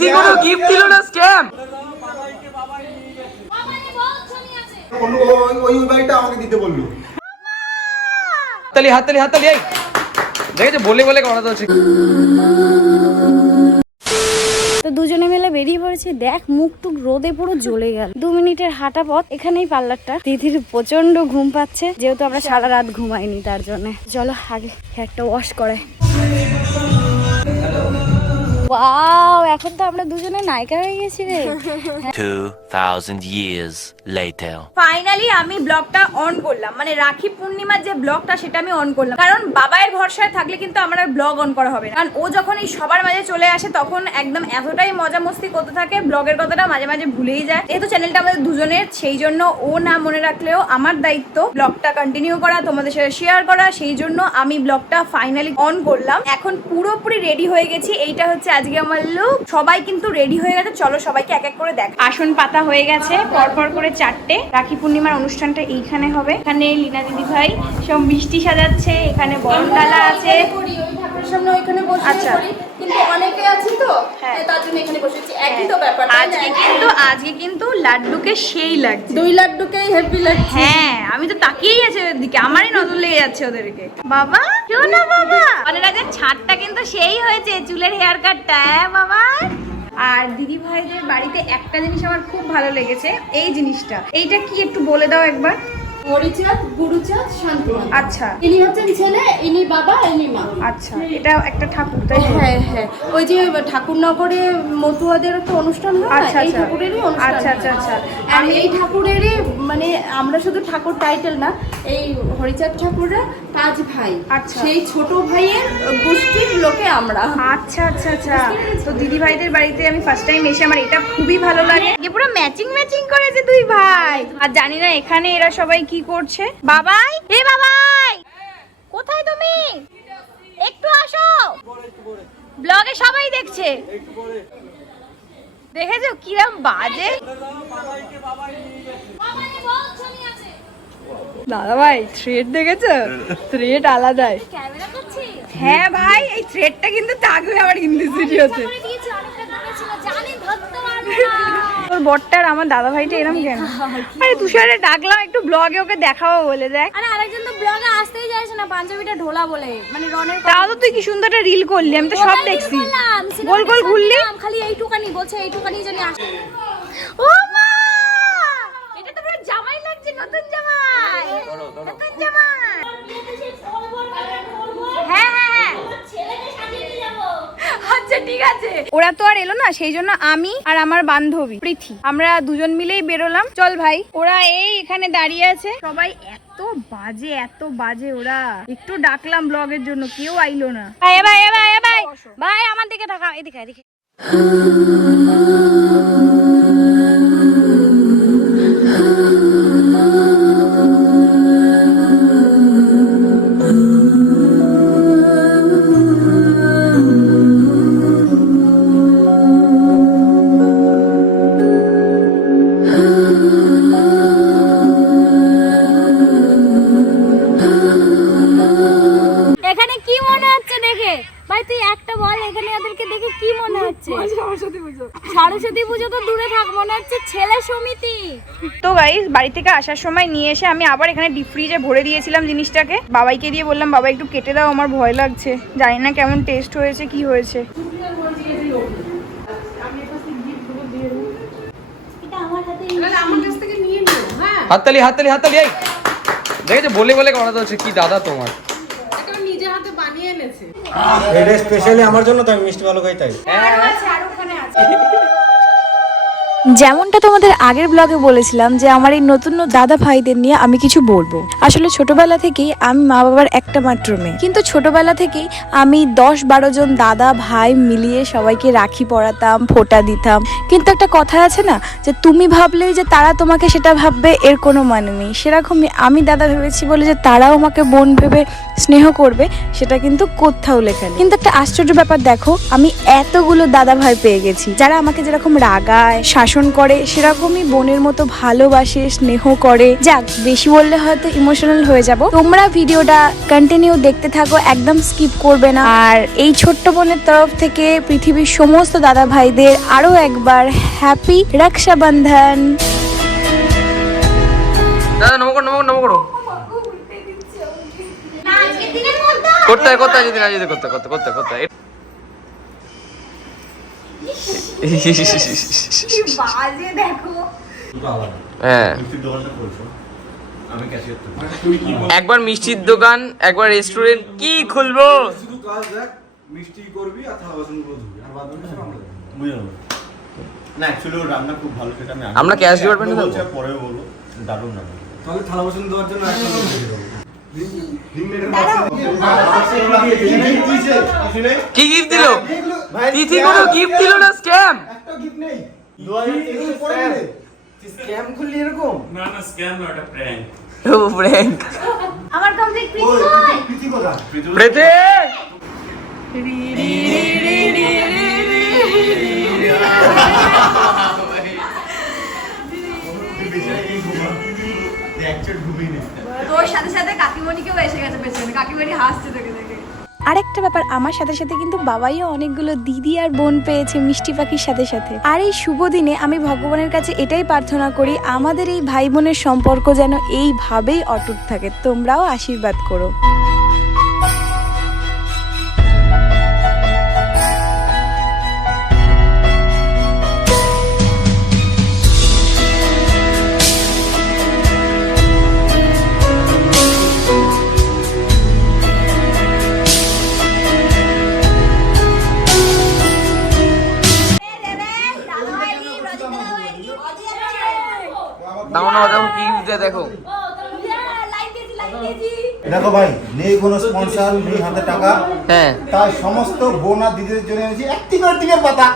দিদি কোনো গিফট দিল না, স্ক্যাম। ওই মোবাইলটা আমাকে দিতে বললো। হাততালি এই দেখেছো, বলে বলে করাতে হচ্ছে। তো দুজনে মিলে বেরিয়ে পড়েছি। দেখ মুখ টুক রোদে পুরো জ্বলে গেল। 2 মিনিটের হাঁটা পথ, এখানেই পার্লারটা। দিদির প্রচন্ড ঘুম পাচ্ছে, যেহেতু আমরা সারা রাত ঘুমাইনি তার জন্য। চলো আগে হেয়ারটা ওয়াশ করে। ওয়াও, এখন তো আমরা দুজনে নায়িকা হয়ে গেছি রে। 2000 years later. ফাইনালি আমি ব্লগটা অন করলাম, মানে রাখি পূর্ণিমার যে ব্লগটা সেটা আমি অন করলাম। কারণ বাবায়ের ভরসায় থাকলে কিন্তু আমার আর ব্লগ অন করা হবে না। কারণ ও যখন এই সবার মাঝে চলে আসে তখন একদম এতটাই মজা মস্তি করতে থাকে, ব্লগের কথাটা মাঝে মাঝে ভুলেই যায়। যেহেতু চ্যানেলটা আমাদের দুজনের, সেই জন্য ও না মনে রাখলেও আমার দায়িত্ব ব্লগটা কন্টিনিউ করা, তোমাদের সাথে শেয়ার করা। সেই জন্য আমি ব্লগটা ফাইনালি অন করলাম। এখন পুরোপুরি রেডি হয়ে গেছি। এইটা হচ্ছে আজকে আমার লুক। সবাই কিন্তু রেডি হয়ে গেছে, চলো সবাইকে এক এক করে দেখ। আসন পাতা হয়ে গেছে পরপর করে 4টে। রাখি পূর্ণিমার অনুষ্ঠানটা এইখানে হবে। এখানে লীনা দিদি ভাই সব মিষ্টি সাজাচ্ছে, এখানে বরণডালা আছে। সামনে ওইখানে বসে আচ্ছা, কিন্তু অনেকে আছে তো তার জন্য এখানে বসেছি। একই তো ব্যাপার। আজকে কিন্তু লাড্ডুকে সেই লাগছে। 2 লাড্ডুকে হেভি লাগছে। হ্যাঁ, আমি তো তাকিয়েই আছি ওদের দিকে, আমারই নজর লেগে যাচ্ছে ওদেরকে। বাবা কেউ না বাবা, মানে রাজা ছাড়টা কিন্তু সেই হয়েছে, চুলের হেয়ার কাটটা। হ্যাঁ বাবা। আর দিদি ভাইদের বাড়িতে একটা জিনিস আমার খুব ভালো লেগেছে, এই জিনিসটা। এইটা কি একটু বলে দাও একবার। হরিচাঁদ, গুরুচাঁদ, শান্তিমান। আচ্ছা, ইনি হচ্ছেন ছেলে, ইনি বাবা, ইনি মা। আচ্ছা, এটা একটা ঠাকুর তাই? হ্যাঁ হ্যাঁ, ওই যে ঠাকুরনগরে মতুয়াদের তো অনুষ্ঠান হয়, আচ্ছা এই ঠাকুরেরই অনুষ্ঠান। আচ্ছা আচ্ছা আচ্ছা। আর এই ঠাকুরেরই মানে আমরা শুধু ঠাকুর টাইটেল না, এই হরিচাঁদ ঠাকুররা 5 ভাই। আচ্ছা, সেই ছোট ভাইয়ের গোষ্ঠীর লোকে আমরা। আচ্ছা আচ্ছা আচ্ছা। তো দিদি ভাইদের বাড়িতে আমি ফার্স্ট টাইম এসে আমার এটা খুবই ভালো লাগে, যে পুরো ম্যাচিং করেছে 2 ভাই। আর জানি না এখানে এরা সবাই কি করছে। বাবাই, এ বাবাই কোথায় তুমি? একটু আসো, ব্লগে সবাই দেখছে। দেখেছো কিরম বাজে। দাদা ভাই থ্রেড দেখেছো? থ্রেড আলাদাই। হ্যাঁ ভাই, এই থ্রেডটা কিন্তু থাকবে আমার হিন্দি ভিডিওতে। তোর বটটার আমার দাদা ভাইটা এরকম কেন? আরে তুষারে ডাকলাম একটু ব্লগে, ওকে দেখাবো বলে। দেখ, আরে আরেকজন তো ব্লগে আসতেই যাচ্ছে না, পাঞ্জাবিটা ঢোলা বলে, মানে রনের। তাও তো তুই কি সুন্দর একটা রিল করলি, আমি তো সব দেখছি। গোল গোল ঘুরলি, খালি এইটুকানি বলছে, এইটুকানি জানি আসে। ও মা, এটা তো পুরো জামাই লাগছে, নতুন জামাই, নতুন জামাই। হ্যাঁ হ্যাঁ, আচ্ছা ঠিক আছে। ওরা তো আর এলো না, সেই জন্য আমি আর আমার বান্ধবী প্রীতি আমরা দুজন মিলেই বেরোলাম। চল ভাই, ওরা এই এখানে দাঁড়িয়ে আছে সবাই। এত বাজে ওরা। একটু ডাকলাম ব্লগের জন্য, কেউ আইলো না। ভাই ভাই ভাই ভাই ভাই, আমার দিকে তাকাও, এদিকে এদিকে। এখানে কি মনে হচ্ছে দেখে? ভাই তুই একটা বল, এখানে ওদেরকে দেখে কি মনে হচ্ছে? সরস্বতী পুজো তো দূরে থাক, মনে হচ্ছে ছেলে সমিতি। তো গাইস, বাড়ি থেকে আসার সময় নিয়ে এসে আমি আবার এখানে ডিপ ফ্রিজে ভরে দিয়েছিলাম জিনিসটাকে। বাবাইকে দিয়ে বললাম, বাবা একটু কেটে দাও, আমার ভয় লাগছে, জানি না কেমন টেস্ট হয়েছে, কি হয়েছে। হাততালি এই দেখেছো, বলে বলে করাতে হচ্ছে। কি দাদা তোমার? নিজে হাতে বানিয়ে এনেছে। এটা স্পেশালি আমার জন্য, তো আমি মিষ্টি ভালো খাই তাই। যেমনটা তোমাদের আগের ব্লগে বলেছিলাম যে আমার এই নতুন দাদা ভাইদের নিয়ে আমি কিছু বলবো। আসলে ছোটবেলা থেকেই আমি মা বাবার একটা মাত্র মেয়ে, কিন্তু ছোটবেলা থেকেই আমি 10-12 জন দাদা ভাই মিলিয়ে সবাইকে রাখি পরাতাম, ফোঁটা দিতাম। কিন্তু একটা কথা আছে না, যে তুমি ভাবলেই যে তারা তোমাকে সেটা ভাববে, এর কোনো মানে নেই। সেরকমই আমি দাদা ভেবেছি বলে যে তারাও আমাকে বোন ভেবে স্নেহ করবে, সেটা কিন্তু কোথাও লেখা নেই। কিন্তু একটা আশ্চর্য ব্যাপার দেখো, আমি এতগুলো দাদা ভাই পেয়ে গেছি যারা আমাকে যেরকম রাগায়, শাসন করে সেরকমই বোনের মতো ভালোবাসে, স্নেহ করে। যাক, বেশি বললে হয়তো ইমোশনাল হয়ে যাব। তোমরা ভিডিওটা কন্টিনিউ দেখতে থাকো, একদম স্কিপ করবে না। আর এই ছোট্ট বোনের তরফ থেকে পৃথিবীর সমস্ত দাদা ভাইদের আরো একবার হ্যাপি রক্ষাবন্ধন। দাদা নমো করো করতে হয় যদি না যদি করতে বাজে দেখো। হ্যাঁ, একবার মিষ্টির দোকান, একবার রেস্টুরেন্ট, কি খুলবো? শুধু কাজ দেখ, মিষ্টি করবি আর থালা বাসনগুলো ধুবি, আর বাদ বাকি সব আমরা দেখব। বুঝলাম না, অ্যাকচুয়ালি ওর রান্না খুব ভালো, সেটা আমরা ক্যাশ ডিপার্টমেন্টে বলছি, পরে বলবো, দারুণ রান্না। তাহলে থালা বাসন দেওয়ার জন্য একটা লোক রেখে দেবো। কি গিফট দিল? তিথি কোনো গিফট দিল না, স্ক্যাম। একটা গিফট নেই, 2023 পরে দিলে স্ক্যাম খুললি এরকম? না স্ক্যাম না, ওটা প্র্যাঙ্ক। ও প্র্যাঙ্ক। আমার কমপ্লিট ওই প্রীতি কোথা? প্রীতি তোর সাথে সাথে কাকিমণিকেও এসে গেছে পেছনে, কাকিমণি হাসছে দেখে দেখে। আরেকটা ব্যাপার, আমার সাথে সাথে কিন্তু বাবাইও অনেকগুলো দিদি আর বোন পেয়েছে মিষ্টি পাখির সাথে সাথে। আর এই শুভ দিনে আমি ভগবানের কাছে এটাই প্রার্থনা করি, আমাদের এই ভাই বোনের সম্পর্ক যেন এইভাবেই অটুট থাকে। তোমরাও আশীর্বাদ করো। দাও কি গিফট দেখো। দেখো ভাই, নেই কোনো স্পন্সর, নেই হাতে টাকা, হ্যাঁ, তাই সমস্ত বোন আর দিদিদের জন্য এনেছি একটি করে দিকের পাতা।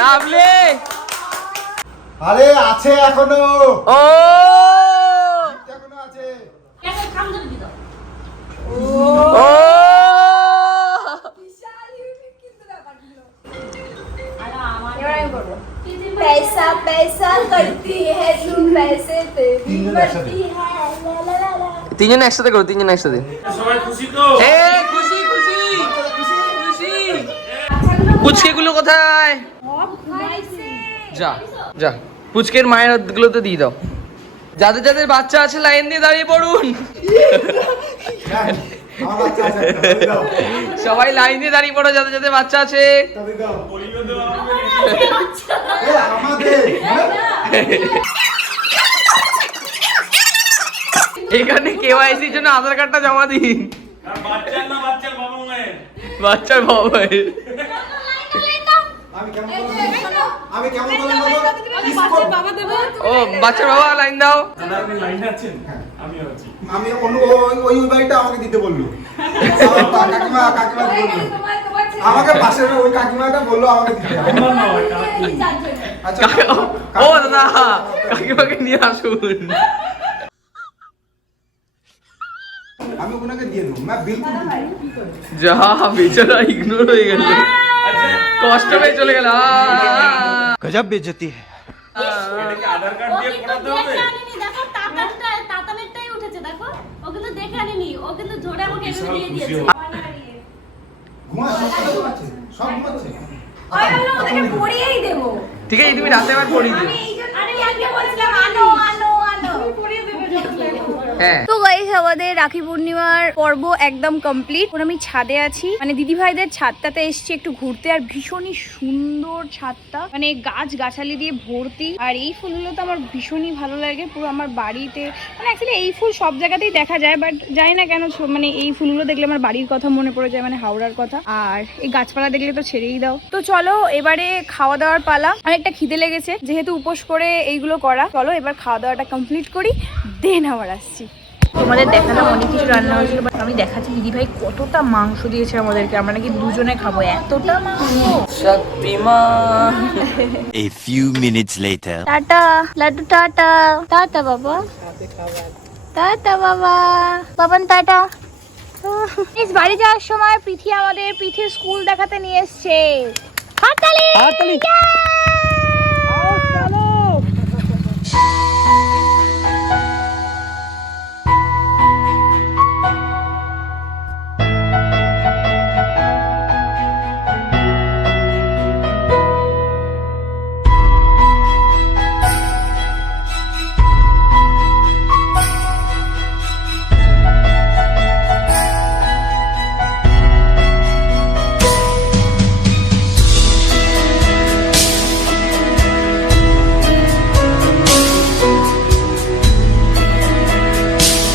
লাভলি। আরে আছে এখনো, ও এখনো আছে। ও এবার আমি করবো। पैसा पैसा करती है तू, पैसे पे भी मरती है, ला ला ला ला। তিনজন একসাথে করো, তিনজন একসাথে। সবাই খুশি তো? এ খুশি খুশি খুশি। পুচকে গুলো কোথায়? যা যা, পুচকের মায়ের গুলো তো দিয়ে দাও। যাদের যাদের বাচ্চা আছে লাইন দিয়ে দাঁড়িয়ে পড়ুন। আমার বাচ্চা আছে একটা, দাও সবাই লাইন দিয়ে দাঁড়িয়ে পড়ো যাদের যাদের বাচ্চা আছে। তাদের দাও। বলিও দেওয়া হবে। এ আমাদের এখানে কেওয়াইসির জন্য আধার কার্ডটা জমা দিন। আর বাচ্চার না, বাচ্চার বাবা মায়ের। বাচ্চার বাবায়ের। আমি কেমন বললাম বলো? ও বাচ্চার বাবা লাইন দাও। দাদা আপনি লাইনে আছেন? আমি আছি। আমি ওই বাড়িটা আমাকে দিতে বললো, কাকিমা বললো আমাকে, পাশের ওই কাকিমাটা বললো আমাকে দিতে। আমার নয়, কাকি। আচ্ছা ও দাদা, কাকিমাকে নিয়ে আসুন। আমি ওনাকে দিয়ে দেবো, না বিলকুল। যা বেচারা ইগনোর হয়ে গেল, কষ্ট পেয়ে চলে গেল। গজব বেজতি है। এটা কি আধার কার্ড দিয়ে পড়াতে হবে? দেখো তাতানেরটাই উঠেছে, দেখো ও কিন্তু দেখে আনেনি, ও কিন্তু ধরে আমাকে এভাবে দিয়ে দিয়েছে। ঘুমা, সব ঘুমাচ্ছে, সব ঘুমাচ্ছে। আমি ভাবলাম ওদেরকে পড়িয়েই দেবো। ঠিক আছে, তুমি রাতে আবার পড়িয়ে দিও। আমি এই জন্য আগে বলছিলাম আনো আনো আনো, পড়িয়ে দেবে। হ্যাঁ, তো গাইস, আমাদের রাখি পূর্ণিমার পর্ব একদম কমপ্লিট। এখন আমি ছাদে আছি, মানে দিদি ভাইদের ছাদটাতে এসেছি একটু ঘুরতে। আর ভীষণই সুন্দর ছাদটা, মানে গাছ গাছালি দিয়ে ভর্তি। আর এই ফুলগুলো তো আমার ভীষণই ভালো লাগে, পুরো আমার বাড়িতে, মানে অ্যাকচুয়ালি এই ফুল সব জায়গাতেই দেখা যায়, বাট জানি না কেন মানে এই ফুলগুলো দেখলে আমার বাড়ির কথা মনে পড়ে যায়, মানে হাওড়ার কথা। আর এই গাছপালা দেখলে তো ছেড়েই দাও। তো চলো এবারে খাওয়া দাওয়ার পালা। অনেকটা খিদে লেগেছে, যেহেতু উপোস করে এইগুলো করা। চলো এবার খাওয়া দাওয়াটা কমপ্লিট করি, দেন আবার আসছি। তোমাদের দেখালাম অনেক কিছু রান্না হয়েছিল, বাট আমি দেখাচ্ছি দিদিভাই কতটা মাংস দিয়েছে আমাদেরকে। আমরা নাকি দুজনে খাবো এতটা মাংস। শক্তিমান। A few minutes later. টাটা লাড্ডু, টাটা টাটা বাবা, টাটা বাবা, বাবান টাটা। বাড়ি যাওয়ার সময় পৃথি আমাদের পৃথির স্কুল দেখাতে নিয়ে এসছে। হাততালি! হাততালি!